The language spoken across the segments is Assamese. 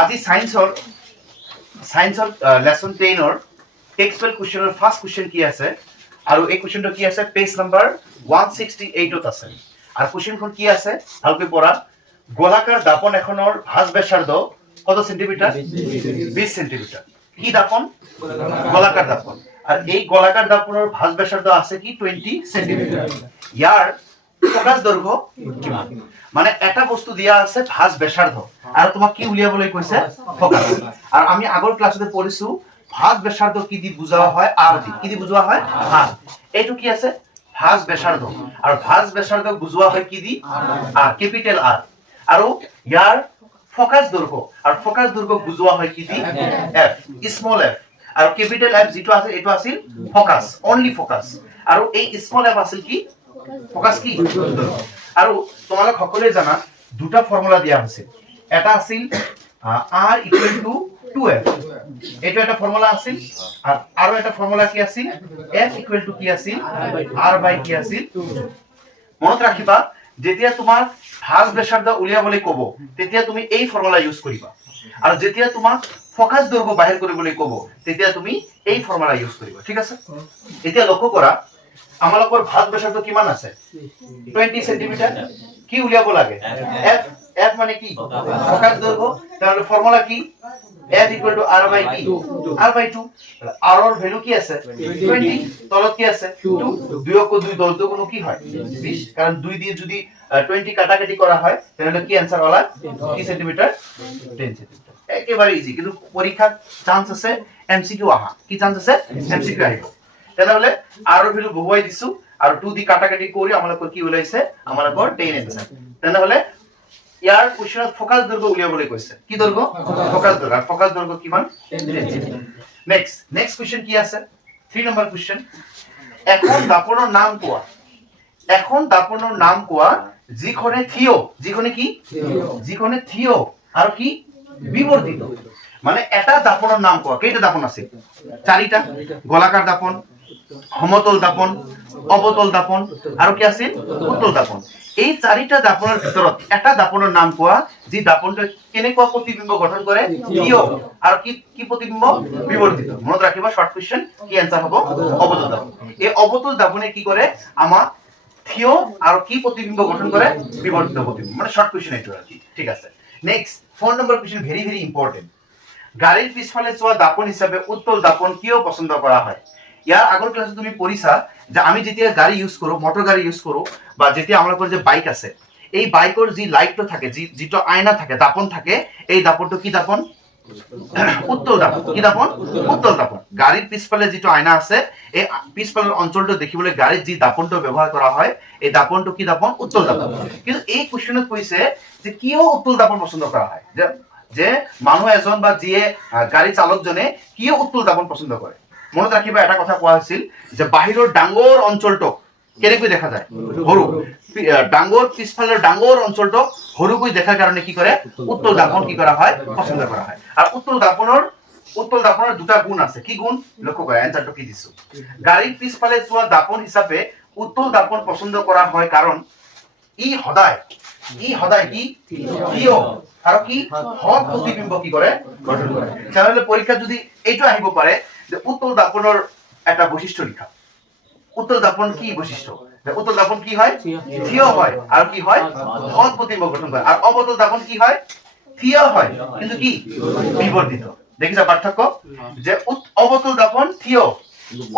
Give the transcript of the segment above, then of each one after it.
আজি সায়েন্সৰ লেসন 10ৰ টেক্সটুৱেল কুৱেশ্যনৰ ফাৰ্ষ্ট কুৱেশ্যন কি আছে আৰু এই কুৱেশ্যনটো কি আছে পেজ নম্বৰ 168ত আছে আৰু কুৱেশ্যনখন কি আছে ভালকৈ পঢ়া গোলাকাৰ দাপন এখনৰ ভাঁজ ব্যাসাৰ্ধ কত সেন্টিমিটার 20 সেন্টিমিটার কি দাপন গোলাকার দাপন আর এই গোলাকার দাপনের ভাঁজ ব্যাসার্ধ আছে কি 20 সেন্টিমিটার ইয়ার ফোকাস দৈর্ঘ্য কিমান মানে এটা বস্তু দিয়া আছে ভাঁজ ব্যাসার্ধ আর তোমাক কি উলিয়াবলৈ কৈছে ফোকাস আর আমি আগৰ ক্লাসতে পঢ়িছো ভাঁজ ব্যাসার্ধ কি দি বুঝাওয়া হয় আর দি কি দি বুঝাওয়া হয় আর এইটো কি আছে ভাঁজ ব্যাসার্ধ আর ভাঁজ ব্যাসার্ধ বুঝাওয়া হয় কি দি আর ক্যাপিটাল আর আৰু ইয়াৰ ফোকাস দৈৰ্ঘ্য আৰ ফোকাস দৈৰ্ঘ্য বুঝোৱা হয় কি D F small F R capital F যেটো আছে এটো আছিল ফোকাস অনলি ফোকাস আৰু এই স্মল এফ আছিল কি ফোকাস কি আৰু তোমালোক সকলোৱে জানা দুটা ফৰ্মুলা দিয়া হৈছে এটা আছিল r ইকুৱেল টু 2f এটো এটা ফৰ্মুলা আছিল আৰু এটা ফৰ্মুলা কি আছিল f ইকুৱেল টু কি আছিল r বাই কি আছিল মনত ৰাখিবা যেতিয়া তোমাৰ ভাঁজ ব্যাসাৰ্ধ উলিয়াবলৈ ক'ব তেতিয়া তুমি এই ফৰ্মুলা ইউজ কৰিবা আৰু যেতিয়া তোমাক ফোকাস দৈৰ্ঘ্য বাহিৰ কৰিবলৈ ক'ব তেতিয়া তুমি এই ফৰ্মুলা ইউজ কৰিবা ঠিক আছে এতিয়া লক্ষ্য কৰা আমালোকৰ ভাঁজ ব্যাসাৰ্ধ কিমান আছে 20 সেন্টিমিটাৰ কি উলিয়াব লাগে f f মানে কি ফোকাস দৈৰ্ঘ্য তাহলে ফৰ্মুলা কি f equal to r by t r by 2 r এর ভ্যালু কি আছে 20 তলত কি আছে 2 2 ক 2 দল তো কোনো কি হয় 20 কারণ 2 দিয়ে যদি 20 কাটাকাটি করা হয় তাহলে কি आंसर হলো কি সেন্টিমিটার 10 সেন্টিমিটার একেবারে ইজি কিন্তু পরীক্ষা চান্স আছে এমসিকিউ আহা কি চান্স আছে এমসিকিউ আহিব তাহলে r এর ভ্যালু বহুৱাই দিছো আৰু 2 দি কাটাকাটি কৰি আমালোকৰ কি ওলাইছে আমালোকৰ 10 आंसर তাহলে ইয়াৰ কোশ্চেনত ফোকাস দৈৰ্ঘ্য উলিয়াবলৈ কৈছে কি দৈৰ্ঘ্য ফোকাস দৈৰ্ঘ্য আৰ ফোকাস দৈৰ্ঘ্য কিমান নেক্সট কোশ্চেন কি আছে 3 নম্বৰ কোশ্চেন এখন দাপনৰ নাম কোৱা যিখনে থিয় যিখনে কি যিখনে থিয় আৰু কি বিবৰ্ধিত মানে এটা দাপনৰ নাম কোৱা কেইটা দাপন আছে চাৰিটা গোলাকাৰ দাপন সমতল দাপন অবতল দাপন আৰু কি আছে উত্তল দাপন এই চাৰিটা দাপনৰ ভিতৰত এটা দাপনৰ নাম কোৱা যি দাপনটো কেনেকুৱা প্ৰতিবিম্ব গঠন কৰে থিয় আৰু কি প্ৰতিবিম্ব বিবৰ্ধিত মনত ৰাখিবা শর্ট কোশ্চেন কি आंसर হ'ব অবতল দাপন এই অবতল দাপনে কি কৰে আমা থিয় আৰু কি প্ৰতিবিম্ব গঠন কৰে বিবৰ্ধিত প্ৰতিবিম্ব মানে শৰ্ট কোশ্চেন এইটো আছে ঠিক আছে next 4 number question very very important গাড়ীৰ পিছফালে যোৱা দাপন হিচাপে উত্তল দাপন কিয় পছন্দ কৰা হয় ইয়াৰ আগৰ ক্লাসে তুমি পঢ়িছা যে আমি যেতিয়া গাড়ী ইউজ কৰো মোটৰ গাড়ী ইউজ কৰো বা যেতিয়া আমালোকৰ যে বাইক আছে এই বাইকৰ যি লাইটটো থাকে যিটো আয়না থাকে দাপন থাকে এই দাপনটো কি দাপন উত্তল দাপন কি দাপন উত্তল দাপন গাড়ীৰ পিছফালে যিটো আয়না আছে এই পিছফালৰ অঞ্চলটো দেখিবলৈ গাড়ীত যি দাপনটো ব্যৱহাৰ কৰা হয় এই দাপনটো কি দাপন উত্তল দাপন কিন্তু এই কোশ্চেনত কৈছে যে কিয় উত্তল দাপন পছন্দ কৰা হয় যে মানুহ এজন বা যিয়ে গাড়ী চালকজনে কিয় উত্তল দাপন পছন্দ কৰে মনত ৰাখিবা এটা কথা কোৱা হৈছিল যে বাহিৰৰ ডাঙৰ অঞ্চলটো কেনেকৈ দেখা যায় সৰু ডাঙৰ পিছফালৰ ডাঙৰ অঞ্চলটো সৰুকৈ দেখাৰ কাৰণে কি কৰে উত্তল দাপন কি কৰা হয় পছন্দ কৰা হয় আৰু উত্তল দাপনৰ দুটা গুণ আছে কি গুণ লক্ষ্য কৰা आंसरটো কি দিছো গাড়ীৰ পিছফালে যোৱা দাপন হিচাপে উত্তল দাপন পছন্দ কৰা হয় কাৰণ ই সদায় কি থিয় আৰু কি হট প্ৰতিবিম্ব কি কৰে গঠন কৰে তাহলে পৰীক্ষা যদি এইটো আহিব পাৰে যে উত্তল দাপনৰ এটা বৈশিষ্ট্য লিখা উত্তল দাপন কি বৈশিষ্ট্য উত্তল দাপন কি হয় থিয় হয় আৰু কি হয় হট প্ৰতিবিম্ব গঠন কৰে আৰু অবতল দাপন কি হয় থিয় হয় কিন্তু কি বিবর্ধিত দেখিছা পার্থক্য যে অবতল দাপন থিয়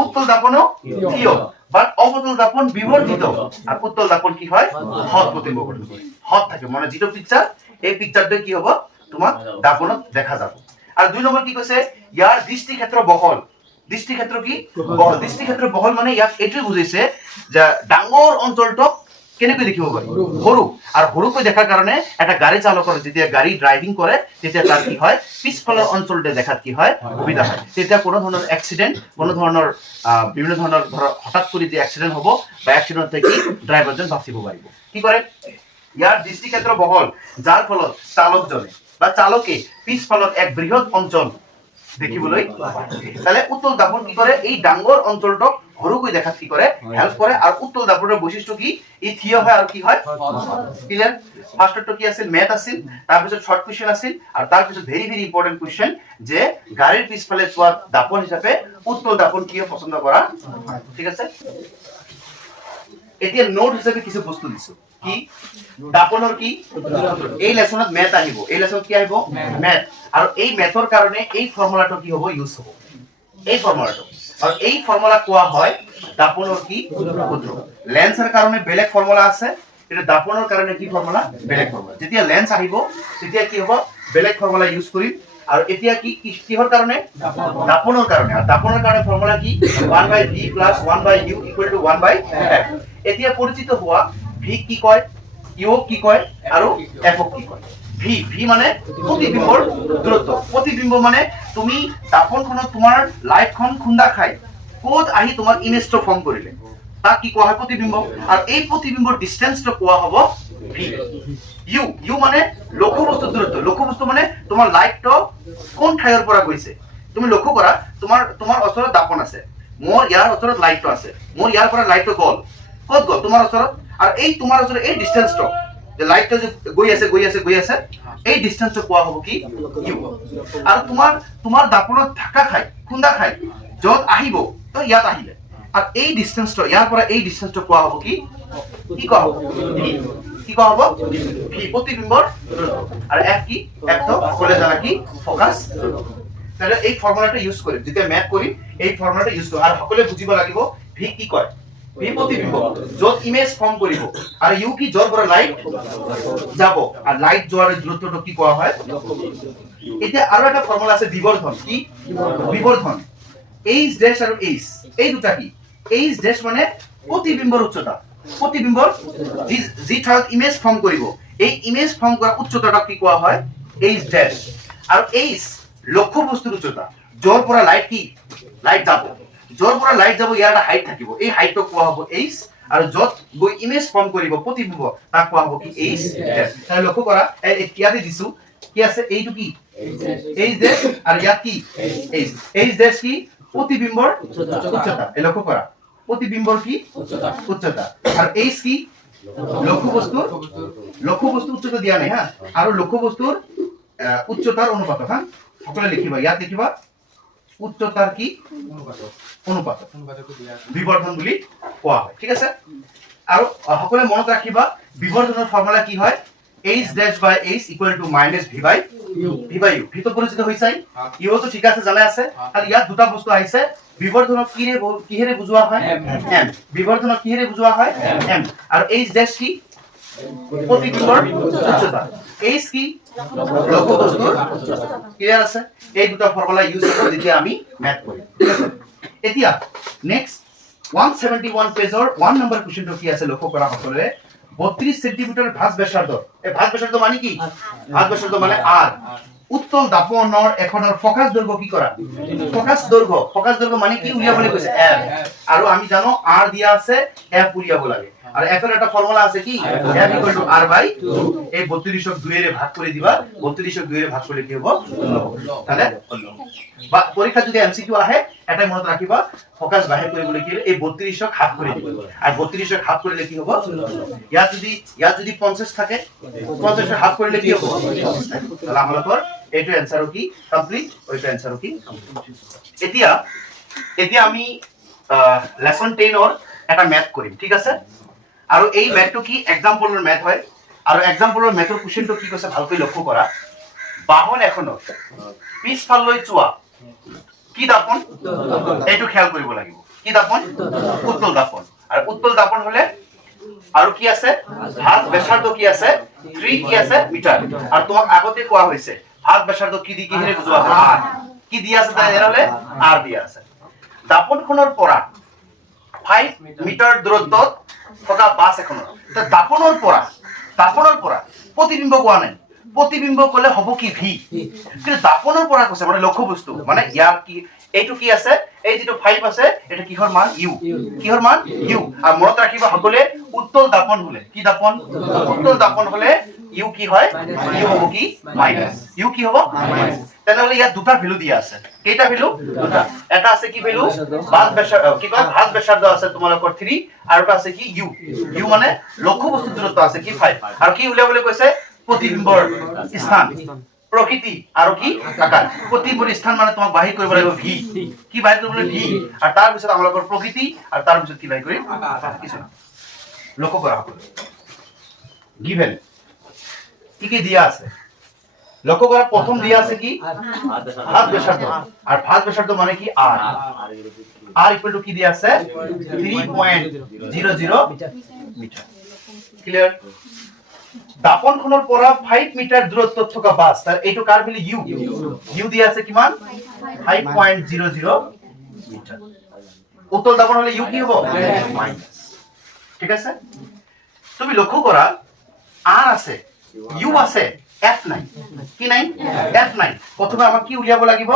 উত্তল দাপনও থিয় বাট অবতল দাপন বিবর্ধিত আর উত্তল দাপন কি হয় হট প্ৰতিবিম্ব গঠন কৰে হট থাকে মানে যেটো পিকচাৰ এই পিকচাৰটো কি হ'ব তোমাক দাপনত দেখা যাব আৰ 2 নম্বৰ কি কৈছে ইয়াৰ দৃষ্টিক্ষেত্ৰ বহল দৃষ্টিক্ষেত্ৰ কি বহল দৃষ্টিক্ষেত্ৰ বহল মানে ইয়াক এটো বুজাইছে যে ডাঙৰ অঞ্চলটো কেনেকৈ দেখিব পাৰি সৰু আৰু সৰুকৈ দেখাৰ কাৰণে এটা গাড়ী চালকৰ যেতিয়া গাড়ী ড্ৰাইভিং কৰে তেতিয়া তাৰ কি হয় পিছফালৰ অঞ্চলটো দেখাত কি হয় সুবিধা হয় তেতিয়া কোনো ধৰণৰ এক্সিডেন্ট কোনো ধৰণৰ বিভিন্ন ধৰণৰ হঠাৎ কৰি যে এক্সিডেন্ট হ'ব বা এক্সিডেন্ট থেকে ড্ৰাইভাৰজন বাচিব পাৰিব কি কৰে ইয়াৰ দৃষ্টিক্ষেত্ৰ বহল যাৰ ফলত চালকজনে বা চালকে পিছফালৰ এক বৃহৎ অঞ্চল দেখিবলৈ পায় তাহলে উত্তল দাপন কি কৰে এই ডাঙৰ অঞ্চলটো সৰুকৈ দেখাত কি কৰে হেল্প কৰে আৰু উত্তল দাপনৰ বৈশিষ্ট্য কি ই থিয় হয় আৰু কি হয় ক্লিয়াৰ ফাৰ্ষ্টটো কি আছিল মেথ আছিল তাৰপিছত শৰ্ট কোৱেশ্চন আছিল আৰু তাৰপিছত ভেৰি ভেৰি ইম্পৰ্টেন্ট কোৱেশ্চন যে গাড়ীৰ পিছফালে চোৱা দাপন হিচাপে উত্তল দাপন কিয় পছন্দ কৰা ঠিক আছে এতিয়া নোট হিচাপে কিছু বস্তু দিছো কি দাপনৰ কি এই লেসনত মেথ আহিব এই লেসনত কি আহিব মেথ আৰু এই মেথৰ কাৰণে এই ফৰ্মুলাটো কি হ'ব ইউজ হ'ব এই ফৰ্মুলাটো আৰু এই ফৰ্মুলা কোৱা হয় দাপনৰ কি সূত্ৰ লেন্সৰ কাৰণে বেলেগ ফৰ্মুলা আছে এটা দাপনৰ কাৰণে কি ফৰ্মুলা বেলেগ ফৰ্মুলা যেতিয়া লেন্স আহিব তেতিয়া কি হ'ব বেলেগ ফৰ্মুলা ইউজ কৰিম আৰু এতিয়া কি কিহৰ কাৰণে দাপনৰ কাৰণে আৰু দাপনৰ কাৰণে ফৰ্মুলা কি 1/v + 1/u = 1/f এতিয়া পৰিচিত হোৱা v কি কয় u কি কয় আৰু f কি কয় v মানে প্ৰতিবিম্বৰ দূৰত্ব প্ৰতিবিম্ব মানে তুমি দাপনখনত তোমাৰ লাইটখন খুন্দা খাই কোড আহি তোমাৰ ইমেজটো ফৰ্ম কৰিলে তাক কি কোৱা হয় প্ৰতিবিম্ব আৰু এই প্ৰতিবিম্বৰ ডিসটেন্সটো কোৱা হ'ব v u মানে লক্ষ্য বস্তুৰ দূৰত্ব লক্ষ্য বস্তু মানে তোমাৰ লাইটটো কোন ঠাইৰ পৰা গৈছে তুমি লক্ষ্য কৰা তোমাৰ ওচৰত দাপন আছে মোৰ ইয়াৰ ওচৰত লাইটটো আছে মোৰ ইয়াৰ পৰা লাইটটো গ'ল ক'ত গ'ল তোমাৰ ওচৰত আৰু এই তোমাৰ ওচৰত এই ডিসটেন্সটো যে লাইটটো যে গৈ আছে এই ডিসটেন্সটো কোৱা হ'ব কি u আৰু তোমাৰ দাপনত ধাক্কা খাই খুন্দা খাই যত আহিব তো ইয়াত আহিলে আৰু এই ডিসটেন্সটো ইয়াৰ পৰা এই ডিসটেন্সটো কোৱা হ'ব কি কোৱা হ'ব কি কোৱা হ'ব v প্ৰতিবিম্বৰ দূৰত্ব আৰু f কি f তো ক'লে জানা কি ফোকাস তাহলে এই ফৰ্মুলাটো ইউজ কৰিম যেতিয়া ম্যাথ কৰিম এই ফৰ্মুলাটো ইউজ কৰিম আৰু সকলোৱে বুজিব লাগিব v কি কয় v প্ৰতিবিম্ব যত ইমেজ ফৰ্ম কৰিব আৰু u কি যৰ পৰা লাইট যাব আৰু লাইট যোৱাৰ দূৰত্বটো কি কোৱা হয় এতিয়া আৰু এটা ফৰ্মুলা আছে বিবৰ্ধন কি বিবৰ্ধন h ড্যাশ আৰু h এই দুটা কি h ড্যাশ মানে প্ৰতিবিম্বৰ উচ্চতা প্ৰতিবিম্বৰ যি ঠাইত ইমেজ ফৰ্ম কৰিব এই ইমেজ ফৰ্ম কৰা উচ্চতাটো কি কোৱা হয় h ড্যাশ আৰু h লক্ষ্য বস্তুৰ উচ্চতা যৰ পৰা লাইট যাব যৰ পৰা লাইট যাব ইয়াৰ এটা হাইট থাকিব এই হাইটটো কোৱা হ'ব h আৰু যত গৈ ইমেজ ফৰ্ম কৰিব প্ৰতিবিম্ব তাক কোৱা হ'ব কি h ড্যাশ তাই লক্ষ্য কৰা ইয়াতে দিছো কি আছে এইটো কি h ড্যাশ আৰু ইয়াত কি h ড্যাশ কি প্ৰতিবিম্বৰ উচ্চতা এই লক্ষ্য কৰা প্ৰতিবিম্বৰ কি উচ্চতা আৰু h কি লক্ষ্য বস্তুৰ উচ্চতা দিয়া নাই হা আৰু লক্ষ্য বস্তুৰ উচ্চতাৰ অনুপাত হা সকলে লিখিবা ইয়াত লিখিবা উচ্চতাৰ কি অনুপাত বিবৰ্ধন বুলি কোৱা হয় ঠিক আছে আৰু সকলে মনত ৰাখিবা বিবৰ্ধনৰ ফৰ্মুলা কি হয় h dash by h equal to minus v by u v তো পৰিচিত হৈছাই u তো ঠিক আছে জানা আছে খালি ইয়াত দুটা বস্তু আহিছে বিবৰ্ধনক কিহেৰে বুজোৱা হয় m বিবৰ্ধনক কিহেৰে বুজোৱা হয় m আৰু h dash কি প্ৰতিবিম্বৰ উচ্চতা h কি লক্ষ্য বস্তুৰ ক্লিয়াৰ আছে এই দুটা ফৰ্মুলা ইউজ কৰি যেতিয়া আমি ম্যাথ কৰিম ঠিক আছে এতিয়া নেক্সট 171 পেজৰ 1 নম্বৰ কোৱেশ্চনটো কি আছে লক্ষ্য কৰা সকলোৱে 32 সেন্টিমিটাৰ ভাঁজ ব্যাসাৰ্ধ এই ভাঁজ ব্যাসাৰ্ধ মানে কি ভাঁজ ব্যাসাৰ্ধ মানে r উত্তল দাপনৰ এখনৰ ফোকাস দৈৰ্ঘ্য কি কৰা ফোকাস দৈৰ্ঘ্য মানে কি উলিয়াবলৈ কৈছে f আৰু আমি জানো r দিয়া আছে f উলিয়াব লাগে আৰু f এর একটা ফর্মুলা আছে কি f = r/2 এই 32ক 2 এর ভাগ করে দিবা 32ক 2 এর ভাগ করলে কি হবে তাহলে বা পরীক্ষা যদি এমসিকিউ আহে এটাই মনত রাখিবা ফোকাস বাহিৰ কৰিবলৈ কি এই 32ক হাফ কৰি দিব আৰু 32ক হাফ কৰিলে কি হ'ব ইয়াত যদি 50 থাকে 50ক হাফ কৰিলে কি হ'ব তাহলে আমাদের এইটো आंसर কি কমপ্লিট ওইটো आंसर কি এতিয়া আমি লেসন 10 অর এটা ম্যাথ কৰিম ঠিক আছে আৰু এই ম্যাথটো কি এক্সাম্পলৰ ম্যাথ হয় আৰু এক্সাম্পলৰ ম্যাথৰ কোৱেশ্চনটো কি কৈছে ভালকৈ লক্ষ্য কৰা বাহন এখনৰ পিছফাললৈ চোৱা কি দাপন এইটো খেয়াল কৰিব লাগিব কি দাপন উত্তল দাপন আৰু উত্তল দাপন হলে আৰু কি আছে ভাঁজ ব্যাসাৰ্ধ কি আছে 3 কি আছে মিটাৰ আৰু তোমাক আগতে কোৱা হৈছে ভাঁজ ব্যাসাৰ্ধ কি দি কিহেৰে বুজোৱা হয় r কি দিয়া আছে তাই এৰালে r দিয়া আছে দাপনখনৰ পৰা 5 মিটাৰ দূৰত্বত থকা বাস এখনৰ তে দাপনৰ পৰা প্ৰতিবিম্ব কোৱা নাই প্ৰতিবিম্ব কলে হ'ব কি v কিন্তু দাপনৰ পৰা কৈছে মানে লক্ষ্য বস্তু মানে ইয়াৰ কি এইটো কি আছে এই যেটো 5 আছে এটা কিহৰ মান u কিহৰ মান u আৰু মনত ৰাখিবা সকলে উত্তল দাপন হলে কি দাপন উত্তল দাপন হলে u কি হয় u হ'ব কি মাইনাস u কি হ'ব মাইনাস তেনেহলে ইয়াত দুটা ভ্যালু দিয়া আছে কেইটা ভ্যালু দুটা এটা আছে কি ভ্যালু ভাঁজ ব্যাসাৰ্ধ কি কয় ভাঁজ ব্যাসাৰ্ধ আছে তোমালোকৰ 3 আৰু এটা আছে কি u মানে লক্ষ্য বস্তু দূৰত্ব আছে কি 5 আৰু কি উলিয়াবলৈ কৈছে প্ৰতিবিম্বৰ স্থান প্ৰকৃতি আৰ কি আকাৰ প্ৰতিবিম্বৰ স্থান মানে তোমাক বাহিৰ কৰিব লাগিব v কি বাহিৰ কৰিবলৈ v আৰু তাৰ পিছত আমালোকৰ প্ৰকৃতি আৰু তাৰ পিছত কি বাহিৰ কৰিম আকাৰ কিছু না লক্ষ্য কৰা সকলো গিভেন কি কি দিয়া আছে লক্ষ্য কৰা প্রথম দিয়া আছে কি ভাঁজ ব্যাসার্ধ আর ভাঁজ ব্যাসার্ধ মানে কি r r ইকুয়াল টু কি দিয়া আছে 3.00 মিটার ক্লিয়ার দাপনখনৰ পৰা 5 মিটাৰ দূৰত্বত থকা বাছ তাৰ এইটো কাৰ ভ্যালু u দিয়া আছে কিমান 5.00 মিটাৰ উত্তল দাপন হলে u কি হ'ব মাইনাস ঠিক আছে তুমি লক্ষ্য কৰা r আছে u আছে f নাই কি নাই f নাই প্ৰথমে আমাক কি উলিয়াব লাগিব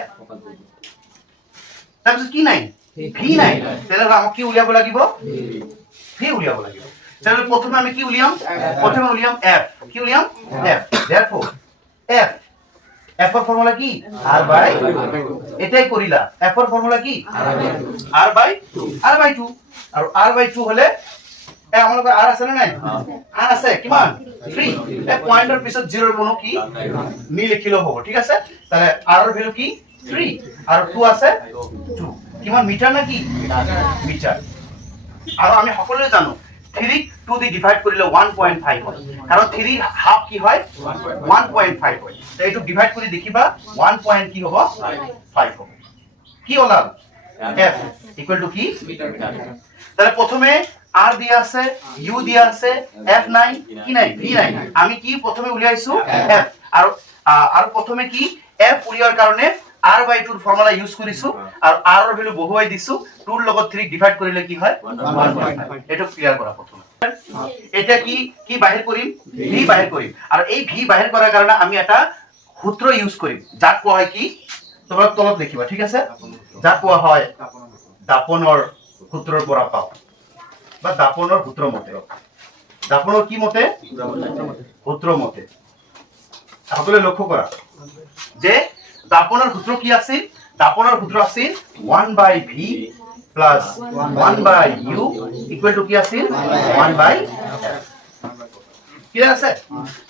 f তাৰপিছত কি নাই v নাই তেনেহলে আমাক কি উলিয়াব লাগিব v উলিয়াব লাগিব তাহলে প্রথমে আমি কি উলিয়াম প্রথমে উলিয়াম f কি উলিয়াম f therefore f এর ফর্মুলা কি r বাই এটাই করিলা f এর ফর্মুলা কি r বাই 2 আর r বাই 2 হলে এ আমাদের r আছে না নাই r আছে কিমান 3 এ পয়েন্টের পিছত 0 এর কোনো কি নি লিখিলো হ'ব ঠিক আছে তাহলে r এর ভ্যালু কি 3 আর 2 আছে 2 কিমান মিটার না কি মিটার আর আমি সকলোৱে জানো 3 2 দি ডিভাইড কৰিলে 1.5 হয় কাৰণ 3 হাফ কি হয় 1.5 হয় তো এইটো ডিভাইড কৰি দেখিবা 1 পয়েন্ট কি হ'ব 5 হ'ব কি ওলাল f ইকুয়াল টু কি তাহলে প্ৰথমে r দিয়া আছে u দিয়া আছে f নাই কি নাই v নাই আমি কি প্ৰথমে উলিয়াইছো f আৰু প্ৰথমে কি f উলিয়াৰ কাৰণে r by 2 ফৰ্মুলা ইউজ কৰিছো আৰু r ৰ ভ্যালু বহুৱাই দিছো 2 ৰ লগত 3 ডিভাইড কৰিলে কি হয় 1.5 এটা ক্লিয়াৰ কৰা প্ৰথমে এটা কি কি বাহিৰ কৰিম v বাহিৰ কৰিম আৰু এই v বাহিৰ কৰাৰ কাৰণে আমি এটা সূত্ৰ ইউজ কৰিম যাক কোৱা হয় কি তোমৰা তলত লিখিবা ঠিক আছে যাক কোৱা হয় দাপনৰ সূত্ৰৰ পৰা পাও বা দাপনৰ সূত্ৰ মতে দাপনৰ কি মতে সূত্ৰ মতে সকলে লক্ষ্য কৰা যে দাপনৰ সূত্ৰ কি আছিল দাপনৰ সূত্ৰ আছিল 1/v plus 1/u equal to কি আছিল 1/f ক্লিয়ার আছে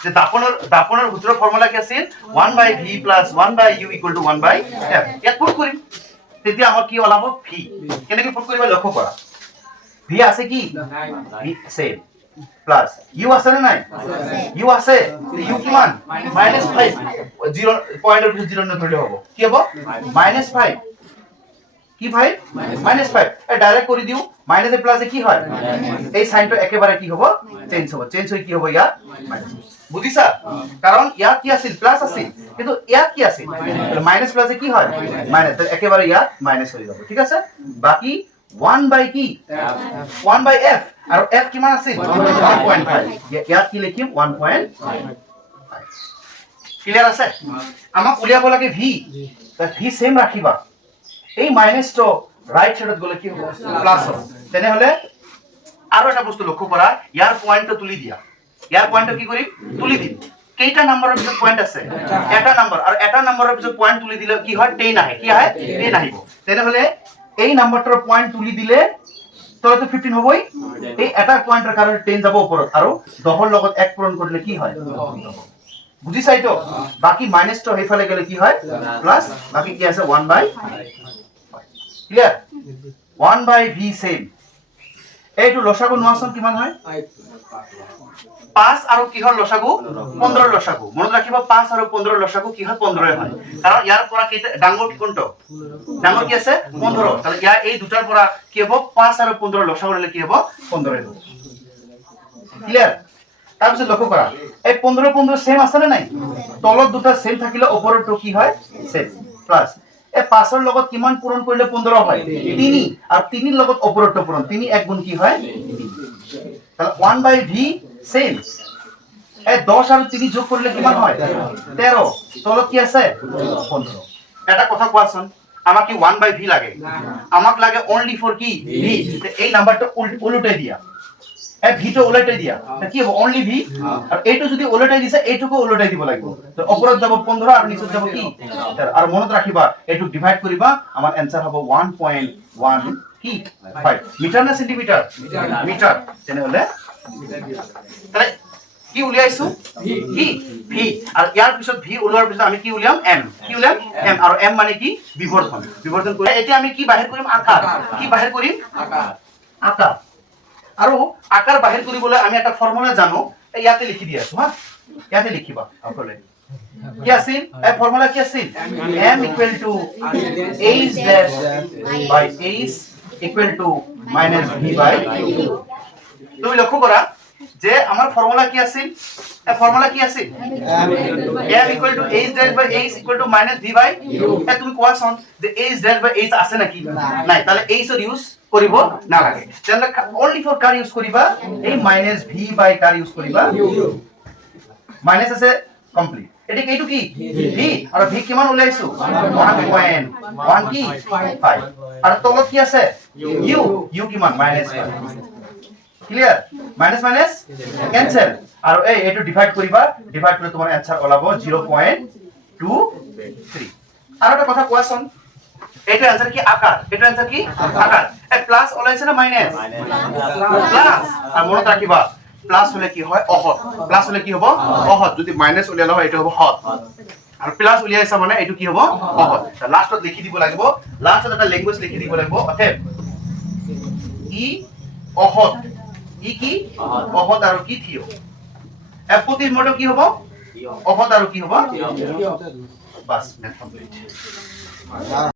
যে দাপনৰ সূত্ৰৰ ফৰ্মুলা কি আছিল 1/v plus 1/u equal to 1/f ইয়াত পুট কৰিম তেতিয়া আমাৰ কি ওলাব v কেনেকৈ পুট কৰিবা লক্ষ্য কৰা v আছে কি v সেম প্লাস u আছে না নাই u আছে u কিমান -5 0 পয়েন্টের পিছত 0 ন ধরলে হবে কি হবে -5 কি ভাই -5 এ ডাইরেক্ট কৰি দিও মাইনাস এ প্লাস এ কি হয় এই সাইনটো একেবারে কি হবে চেঞ্জ হৈ কি হবে ইয়া মাইনাস বুঝিছা কারণ ইয়া কি আছিল প্লাস আছিল কিন্তু ইয়া কি আছিল মাইনাস প্লাস এ কি হয় মাইনাস একেবারে ইয়া মাইনাস হৈ যাব ঠিক আছে বাকি 1 by কি 1 by f আৰু f কিমান আছিল 1.5 ইয়াত কি লিখিম 1.5 ক্লিয়ার আছে আমাক উলিয়াব লাগে v তা v সেম ৰাখিবা এই মাইনাস তো রাইট সাইডত গলে কি হ'ব প্লাস হ'ব তেনে হলে আৰু এটা বস্তু লক্ষ্য কৰা ইয়াৰ পয়েন্টটো তুলি দিয়া ইয়াৰ পয়েন্টটো কি কৰিম তুলি দিম কেইটা নম্বৰৰ পিছত পয়েন্ট আছে এটা নম্বৰ আৰু এটা নম্বৰৰ পিছত পয়েন্ট তুলি দিলে কি হয় 10 আহে কি আহে 10 আহিব তেনে হলে এই নাম্বাৰটোৰ পয়েন্ট তুলি দিলে তলতে 15 হবই এই এটা পয়েন্টেৰ কাৰণে 10 যাব উপৰত আৰু 10 ৰ লগত 1 পূৰণ কৰিলে কি হয় বুজিছাই তো বাকি মাইনাস তো হেফালে গেলে কি হয় প্লাস বাকি কি আছে 1/5 ক্লিয়ার 1/v সেম এইটো লসাগু নোয়াছন কিমান হয় 5 আৰু কিহৰ লসাগু 15 লসাগু মনত ৰাখিবা 5 আৰু 15 লসাগু কি হয় 15 হয় কাৰণ ইয়াৰ পৰা কি ডাঙৰ কি কোনটো ডাঙৰ কি আছে 15 তাহলে ইয়া এই দুটাৰ পৰা কি হ'ব 5 আৰু 15 লসাগু হলে কি হ'ব 15 হ'ব ক্লিয়াৰ তাৰপিছত লক্ষ্য কৰা এই 15 15 সেম আছে না নাই তলত দুটা সেম থাকিলে ওপৰটো কি হয় সেম প্লাস এই 5 ৰ লগত কিমান পূৰণ কৰিলে 15 হয় 3 আৰু 3 ৰ লগত ওপৰটো পূৰণ 3 এক গুণ কি হয় তাহলে 1/v সেম এই 10 আৰু 3 যোগ কৰিলে কিমান হয় 13 তলত কি আছে 15 এটা কথা কোৱাছন আমাক কি 1/v লাগে আমাক লাগে অনলি ফর কি v এই নাম্বারটা উল্টাই দিয়া এই v টো উল্টাই দিয়া কি হবে অনলি v আর এইটো যদি উল্টাই দিছে এইটুকু উল্টাই দিব লাগিব তো উপৰত যাব 15 আৰ নিচত যাব কি আৰ মনত ৰাখিবা এইটো ডিভাইড কৰিবা আমাৰ आंसर হ'ব 1.1 কি 5 মিটাৰ না সেন্টিমিটাৰ মিটাৰ তেনেহলে তাহলে কি উলিয়াইছো ভি ভি আৰ ইয়াৰ পিছত ভি উলোৱাৰ পিছত আমি কি উলিয়াম এম কি উলিয়াম এম আৰু এম মানে কি বিবৰ্ধন বিবৰ্ধন কৰি এতিয়া আমি কি বাহিৰ কৰিম আকাৰ কি বাহিৰ কৰিম আকাৰ আৰু আকাৰ বাহিৰ কৰিবলৈ আমি এটা ফৰ্মুলা জানো ইয়াতে লিখি দি আছো হা ইয়াতে লিখিবা আপোনালোকে কি আছিল এই ফৰ্মুলা কি আছিল m equal to h dash by h equal to minus v by u তুমি লক্ষ্য কৰা যে আমাৰ ফৰ্মুলা কি আছিল এই ফৰ্মুলা কি আছিল m equal to h dash by h equal to minus v by u এ তুমি কোৱাচোন যে h dash by h আছে নেকি নাই তাহলে h ৰ ইউজ কৰিব নালাগে তেনে only for কাৰ ইউজ কৰিবা এই minus v by car use কৰিবা মাইনাস আছে কমপ্লিট এটি এইটো কি v আৰু v কিমান ওলাইছো 1.1 কি 5 আৰু তলত কি আছে u কিমান -1 clear minus minus cancel R এইটো ডিভাইড কৰিবা ডিভাইড কৰিলে তোমাৰ आंसर ওলাব 0.23 আৰু এটা কথা কোৱাচোন এইটো आंसर কি আকাৰ এইটো आंसर কি আকাৰ এই প্লাস ওলাইছে না মাইনাস প্লাস আৰ মনত ৰাখিবা প্লাস হলে কি হয় অহত প্লাস হলে কি হ'ব অহত যদি মাইনাস উলিয়ালে হয় এটো হ'ব হত আর প্লাস উলিয়াইছা মানে এটো কি হ'ব অহত লাষ্টত লিখি দিব লাগিব লাষ্টত এটা ল্যাঙ্গুৱেজ লিখি দিব লাগিব অতএব ই অহত ই কি অহত আৰু কি থিও এ প্ৰতিৰ মডেল কি হ'ব অহত আৰু কি হ'ব বাস ম্যাথ কমপ্লিট